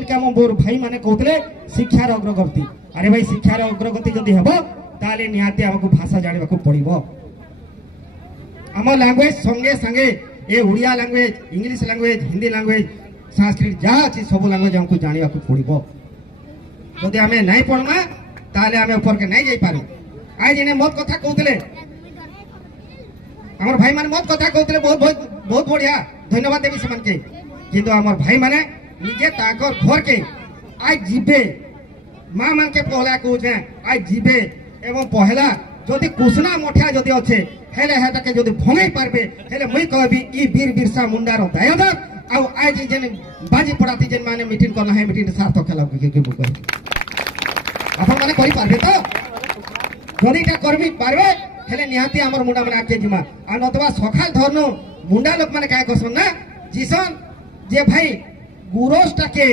मोर भाई माने कहते शिक्षार अग्रगति। अरे भाई शिक्षार अग्रगति जदि हम ताले निहाती आमको भाषा जाना पड़ो। आम लैंग्वेज संगे संगे ये Odia language, English language, Hindi language, Sanskrit जहाँ अच्छी सब लैंग्वेज हमको जाना पड़ो। जदि आम नहीं पढ़मा ताले आम ऊपर के नहीं जापारू। आज इन्हें मत कथा कहते आम भाई मैंने मत कथा कहते बहुत बहुत बहुत बढ़िया धन्यवाद देवी से किंतु आम भाई मैंने निजे ताकर घर के आज जीवे माँ मान के पहला कहे आज जीवे एवं पहला जदि कुसना मठिया जदि अच्छे हेले हेताके जदि भंगई पारबे हेले मुई कहबी ई वीर बिरसा मुंडार दायदार आउ आज जेन बाजी पड़ाती जेन माने मीटिंग करना है मीटिंग सार्थक खेला के बुक अपन माने करि पारबे तो जदि ता करबी पारबे हेले निहाती हमर मुंडा माने आके जिमा आ नतवा सखाल धरनो मुंडा लोक माने काय करसन ना जिसन जे भाई गुरोसटाके